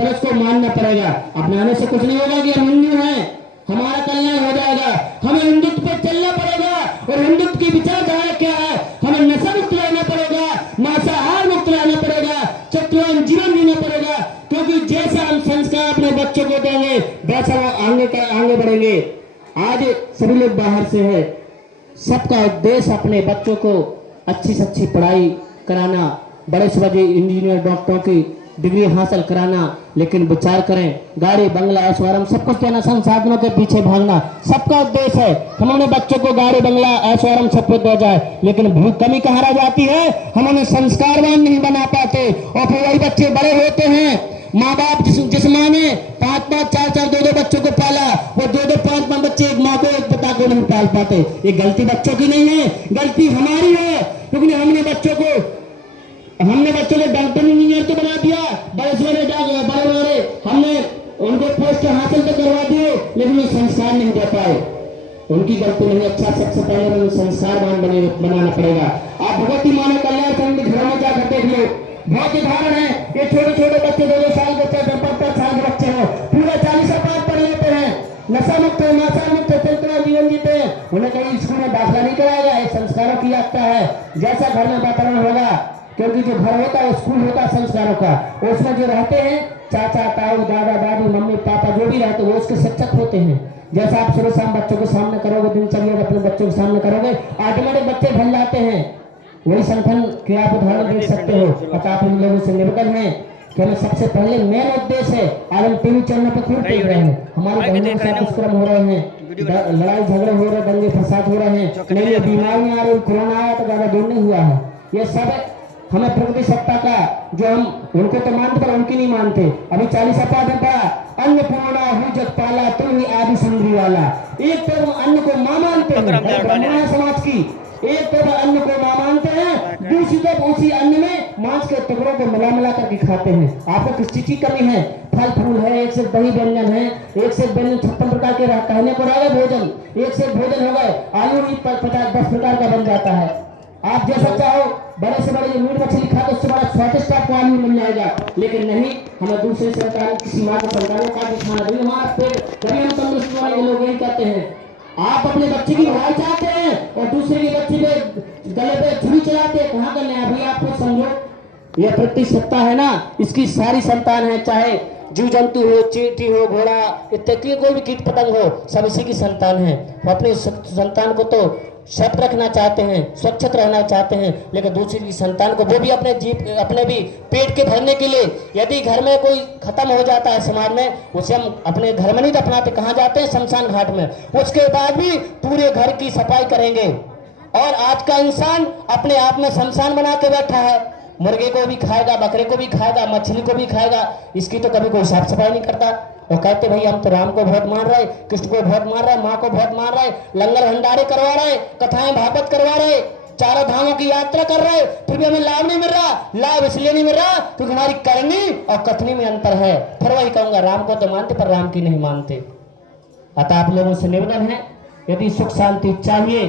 पर उसको मानना पड़ेगा। अपनाने से कुछ नहीं होगा कि हम हिंदू हैं, हमारा कल्याण हो जाएगा। हमें हिंदुत्व पर चलना पड़ेगा। और हिंदुत्व की विचारधारा क्या है? हमें नशा मुक्त रहना पड़ेगा, मांसाहार मुक्त रहना पड़ेगा, चतुरान जीवन जीना पड़ेगा। क्योंकि जैसा हम संस्कार अपने बच्चों को देंगे वैसा वो आगे बढ़ेंगे। आज सभी लोग बाहर से है, सबका उद्देश्य अपने बच्चों को अच्छी से अच्छी पढ़ाई कराना, बड़े से बड़े इंजीनियर डॉक्टरों की डिग्री हासिल कराना। लेकिन विचार करें, गाड़ी बंगला ऐश्वर्य सब कुछ देना, संसाधनों के पीछे भागना सबका उद्देश्य है। हम अपने बच्चों को गाड़ी बंगला ऐश्वर्य सब कुछ दे जाए, लेकिन भूख कमी कहाँ रह जाती है? हम उन्हें संस्कारवान नहीं बना पाते। और फिर वही बच्चे बड़े होते हैं, माँ बाप जिस माँ ने 5-5, 4-4, 2-2 बच्चों को पाला, वो 2-2, 5-5 बच्चे एक माँ को एक पिता को नहीं पाल पाते। ये गलती बच्चों की नहीं है, गलती हमारी है। क्योंकि हमने बच्चों को डॉक्टर इंजीनियर तो बना दिया, बड़े हमने उनको पोस्ट हासिल तो करवा दिए, लेकिन वो संस्कार नहीं दे पाए। उनकी गलती नहीं। अच्छा, सबसे पहले हमें संस्कारवान बनाना पड़ेगा। आप भगवत की मानव कल्याण संघ के घरों में जाकर देख लो, बहुत उदाहरण है। ये छोटे छोटे बच्चे 2-2 साल के बच्चे, 5-5 साल के बच्चे हो, पूरा 40 पाठ पढ़ लेते हैं, नशा मुक्त है, मांसाहार मुक्त है, चरित्र जीवन जीते हैं। उन्हें कहीं स्कूल में दाखिला नहीं कराया गया। संस्कारों की यात्रा है। जैसा घर में वातावरण होगा, क्योंकि जो घर होता है स्कूल होता है संस्कारों का, उसमें जो रहते हैं चाचा ताऊ दादा दादी मम्मी पापा जो भी रहते हैं वो उसके शिक्षक होते हैं। जैसा आप सुबह शाम बच्चों के सामने करोगे, दिनचर्या अपने बच्चों के सामने करोगे, ऑटोमेटिक बच्चे ढल जाते हैं। वही संगठन के आप उदाहरण देख सकते हो। अतः आप इन लोगों से निवेदन है कि हमें सबसे पहले मेन उद्देश्य है, आज हम टीवी चैनल पर खूब देख रहे हैं, हमारे बहनों के साथ दुष्कर्म हो रहे हैं, लड़ाई झगड़े हो रहे, दंगे फसाद हो रहे हैं, नई बीमारियां आ रही, कोरोना आया तो ज्यादा दूर नहीं हुआ है। ये सब हमें प्रकृति सत्ता का जो हम उनको तो मानते पर उनकी नहीं मानते। अभी 40 पाठ में पढ़ा, अन्नपूर्णा हूँ जग पाला तुम ही आदि सुंदरी वाला। एक तरफ अन्न को मां मानते हैं ब्राह्मण समाज की, एक तरफ अन्न को मां मानते हैं, दूसरी तरफ उसी अन्न में मांस के टुकड़ों को मिला करके खाते हैं। आपको किस चीज की कमी है? फल फूल है, एक से दही व्यंजन है, एक से व्यंजन 56 प्रकार के कहने को रह गए भोजन, एक से भोजन हो गए, आलू भी 50-10 प्रकार का बन जाता है। आप जैसा चाहो बड़े से बड़े मीट मछली खा तो उससे बड़ा स्वादिष्ट आपको आलू मिल जाएगा, लेकिन नहीं, हमें दूसरे सरकार किसी माँ के संतानों का भी खाना नहीं। हमारा पेट कभी हम तंदुरुस्त होने के लोग यही कहते हैं। आप अपने बच्चे की भलाई चाहते हैं और दूसरे के बच्चे पे गले पे छुरी चलाते हैं, कहाँ करने हैं भाई? आपको समझो, ये प्रकृति सत्ता है ना, इसकी सारी संतान है, चाहे जीव जंतु हो, चींटी हो, घोड़ा इत्यादि कोई भी कीट पतंग हो, सब इसी की संतान है। वो अपनी संतान को तो स्वच्छ रखना चाहते हैं, स्वच्छ रहना चाहते हैं, लेकिन दूसरी की संतान को वो भी अपने भी पेट के भरने के लिए, यदि घर में कोई खत्म हो जाता है समाज में, उसे हम अपने घर में नहीं दफनाते, कहाँ जाते हैं? शमशान घाट में। उसके बाद भी पूरे घर की सफाई करेंगे। और आज का इंसान अपने आप में शमशान बना के बैठा है, मुर्गे को भी खाएगा, बकरे को भी खाएगा, मछली को भी खाएगा, इसकी तो कभी कोई साफ सफाई नहीं करता। और कहते भाई हम तो राम को बहुत मान रहे, कृष्ण को बहुत मान रहे, माँ को बहुत मान रहे, लंगर भंडारे करवा रहे, कथाएं भागवत करवा रहे, चारों धामों की यात्रा कर रहे, फिर भी हमें लाभ नहीं मिल रहा। लाभ इसलिए नहीं मिल रहा क्योंकि हमारी करनी और कथनी में अंतर है। फिर वही कहूंगा, राम को तो मानते पर राम की नहीं मानते। अतः आप लोगों से निवेदन है, यदि सुख शांति चाहिए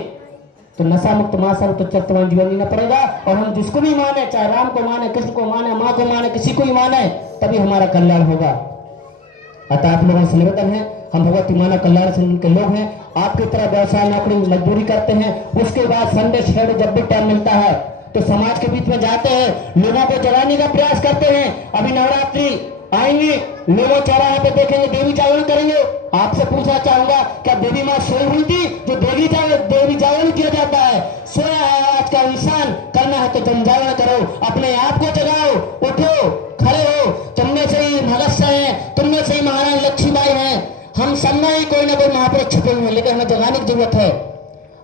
तो नशा मुक्त मांसा मुक्त चरित्रवान जीवन जीना पड़ेगा। और हम जिसको भी माने, चाहे राम को माने, कृष्ण को माने, माँ को माने, किसी को भी माने, तभी हमारा कल्याण होगा। अतः आप लोगों से निवेदन है, हम भगवती मानव कल्याण संघ के लोग हैं, आपकी तरह व्यवसाय नौकरी मजदूरी करते हैं, उसके बाद संडे सैटरडे जब भी टाइम मिलता है तो समाज के बीच में जाते हैं, लोगों को जगाने का प्रयास करते हैं। अभी नवरात्रि आएंगे, लोगों चौराहे पे देखेंगे, देवी जागरण करेंगे। आपसे पूछना चाहूंगा, क्या देवी माँ सोई हुई थी जो देवी जागरण किया जाता है? सोया है आज का इंसान, करना है तो जन जागरण करो, अपने आप को जगाओ, उठो, खड़े हो। तुमने से ही भगत सिंह है, तुमने से ही महारानी लक्ष्मीबाई है, हम सब में ही कोई ना कोई महापुरुष छुपे हुए हैं, लेकिन हमें जगाने की जरूरत है।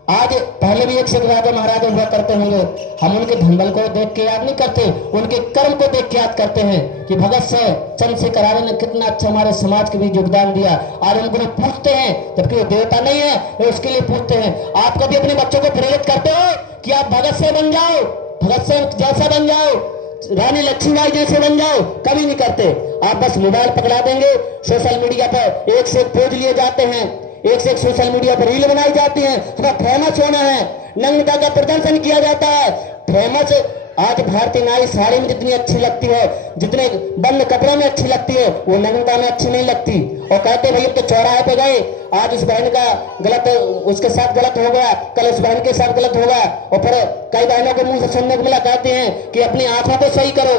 आज पहले भी एक से राजा महाराजा हुआ करते होंगे, हम उनके धनबल को देख के याद नहीं करते, उनके कर्म को देख के याद करते हैं कि भगत सिंह चंद्रशेखर आजाद ने कितना अच्छा हमारे समाज के भी योगदान दिया। आज उनको पूछते हैं, जबकि वो देवता नहीं है, वो उसके लिए पूछते हैं। आप कभी अपने बच्चों को प्रेरित करते हो कि आप भगत सिंह बन जाओ, भगत सिंह जैसा बन जाओ, रानी लक्ष्मीबाई जैसे बन जाओ? कभी नहीं करते। आप बस मोबाइल पकड़ा देंगे, सोशल मीडिया पर एक से एक पोज लिए जाते हैं, एक से एक सोशल मीडिया पर रील बनाई जाती है, थोड़ा फेमस होना है, नंगता का प्रदर्शन किया जाता है, फेमस आज भारतीय नारी साड़ी में जितनी अच्छी लगती है, जितने बंद कपड़े में अच्छी लगती है, वो नग्नता में अच्छी नहीं लगती। और कहते भाई अब तो चौराहे पे गए, आज उस बहन का गलत, उसके साथ गलत हो गया, कल उस बहन के साथ गलत होगा, और फिर कई बहनों के मुंह से सुनने को मिला, कहते हैं कि अपनी आंखों को सही करो।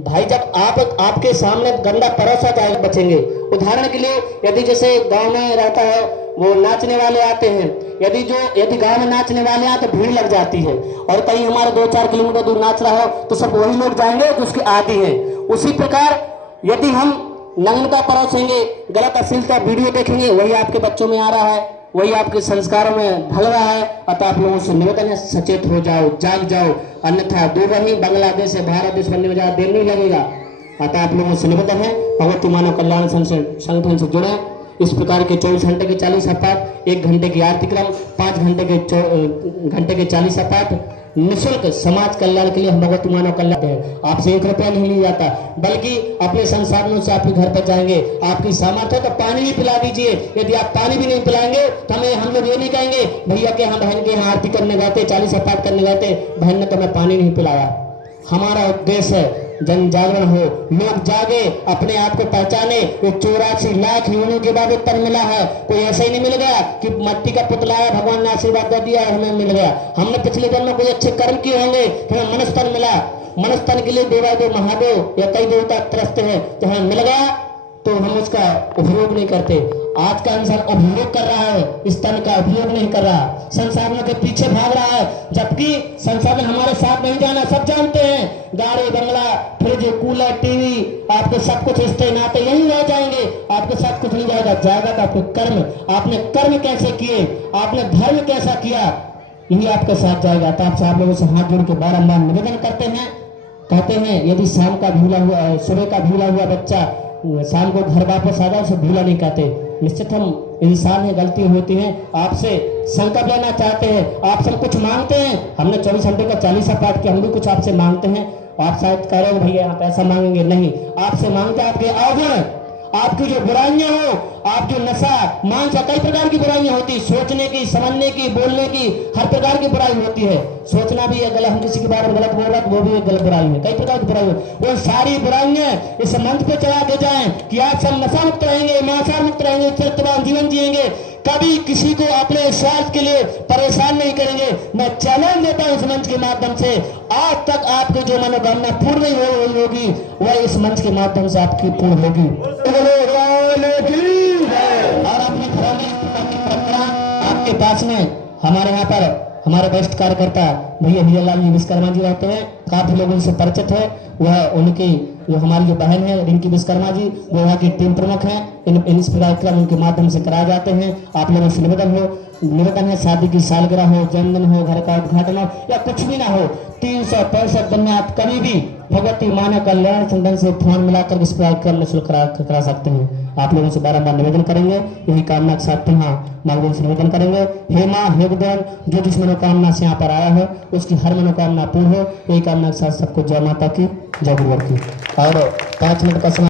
भाई जब आपके सामने गंदा परोसा जाएगा, बचेंगे। उदाहरण के लिए यदि जैसे गांव में रहता है, वो नाचने वाले आते हैं, यदि गांव में नाचने वाले आए तो भीड़ लग जाती है, और कहीं हमारे 2-4 किलोमीटर दूर नाच रहा हो तो सब वही लोग जाएंगे जो उसके आदी हैं। उसी प्रकार यदि हम नग्नता परोसेंगे, गलत अश्लीलता वीडियो देखेंगे, वही आपके बच्चों में आ रहा है, वही आपके संस्कारों में ढल रहा है। अतः आप लोगों से निवेदन है, सचेत हो जाओ, जाग जाओ, अन्यथा दूर रही बांग्लादेश से भारत देश बनने में ज्यादा देर नहीं लगेगा। अतः आप लोगों से निवेदन है, भगवती मानव कल्याण संगठन से जुड़े। इस प्रकार के 24 घंटे के 40 अपाठ, 1 घंटे की आरती क्रम, 5 घंटे के 40 अपाठ निःशुल्क समाज कल्याण के लिए हम भगवती मानव कल्याण है। आपसे 1 रुपया नहीं लिया जाता, बल्कि अपने संसाधनों से आपके घर पर जाएंगे। आपकी सामर्थ्य तो पानी भी पिला दीजिए। यदि आप पानी भी नहीं पिलाएंगे तो हम लोग ये नहीं कहेंगे भैया के यहाँ बहन के यहाँ आरती करने गए थे, 40 अपाठ करने गए थे, बहन ने तो हमें पानी नहीं पिलाया। हमारा उद्देश्य है जन जागरण हो, लोग जागे, अपने आप को पहचाने। 84 लाख योनियों के बाद उत्तर मिला है, कोई ऐसा ही नहीं मिल गया कि मट्टी का पुतला है, भगवान ने आशीर्वाद दे दिया हमें मिल गया। हमने पिछले जन्म में कोई अच्छे कर्म किए होंगे तो हमें मनुष्य मिला। मनुष्य के लिए देवादेव महादेव या कई देवता त्रस्त है, तो हमें मिल गया तो हम उसका उपयोग नहीं करते। आज का इंसान उपयोग कर रहा है, इस तन का उपयोग नहीं कर रहा, संसाधनों के पीछे भाग रहा है, जबकि संसाधन हमारे साथ नहीं जाना। सब जानते हैं गाड़ी बंगला फ्रिज कूलर टीवी, आपके सब कुछ रिश्ते नाते यही रह जाएंगे, आपके साथ कुछ नहीं जाएगा। जाएगा तो आपके कर्म, आपने कर्म कैसे किए, आपने धर्म कैसा किया, यही आपके साथ जाएगा। तो आपसे आप लोगों से हाथ जोड़ के बारम्बार निवेदन करते हैं, कहते हैं यदि शाम का भूला हुआ, सुबह का भूला हुआ बच्चा शाम को घर वापस आ जाए उसे भूला नहीं कहते। निश्चित हम इंसान है, गलती होती है। आपसे संकल्प लेना चाहते हैं, आपसे कुछ मांगते हैं। हमने 24 घंटे का 40 अपाठ किया, हम भी कुछ आपसे मांगते हैं। आप शायद कह रहे हो भैया आप ऐसा मांगेंगे, नहीं, आपसे मांगते आपके अवगुण, आपकी जो बुराइयां हो, आप जो नशा मांसा, कई प्रकार की बुराइयां होती, सोचने की, समझने की, बोलने की, हर प्रकार की बुराई होती है। सोचना भी है गलत, हम किसी के बारे में गलत बोल रहे हैं वो भी एक गलत बुराई है। कई प्रकार की बुराई है, वो सारी बुराइयां इस मंच पे चढ़ा दे जाए कि आप सब नशा मुक्त रहेंगे, मांसाहार मुक्त रहेंगे, चरित्रवान जीवन जिएंगे, कभी किसी को अपने स्वार्थ के लिए परेशान नहीं करेंगे। मैं चैलेंज देता हूं इस मंच के माध्यम से, आज तक आपकी जो मनोकामना पूर्ण नहीं हुई होगी वह इस मंच के माध्यम से आपकी पूर्ण होगी। और अपनी आपके पास में हमारे यहाँ पर हमारे वरिष्ठ कार्यकर्ता भैया हीरालाल जी विश्वकर्मा जी रहते हैं, काफी लोगों से परिचित है। वह उनकी जो हमारी जो बहन है रिंकी विश्वकर्मा जी, वो यहाँ की टीम प्रमुख हैं। इन कार्यक्रम उनके माध्यम से कराए जाते हैं। आप लोगों से निवेदन है, शादी की सालगिरह हो, जन्मदिन हो, घर का उद्घाटन हो या कुछ भी ना हो, 365 दिन में आप कभी भी भगवती मानव कल्याण संगठन से फोन मिलाकर इस कार्यक्रम में शुल्क करा सकते हैं। आप लोगों से बारम्बार निवेदन करेंगे, यही कामना के साथ पुनः मांगों से निवेदन करेंगे। हे माँ हे भगवान, जो जिस मनोकामना से यहाँ पर आया है उसकी हर मनोकामना पूर्ण हो, यही कामना के साथ सबको जय माता की, जय गुरुवर की। और 5 मिनट का समय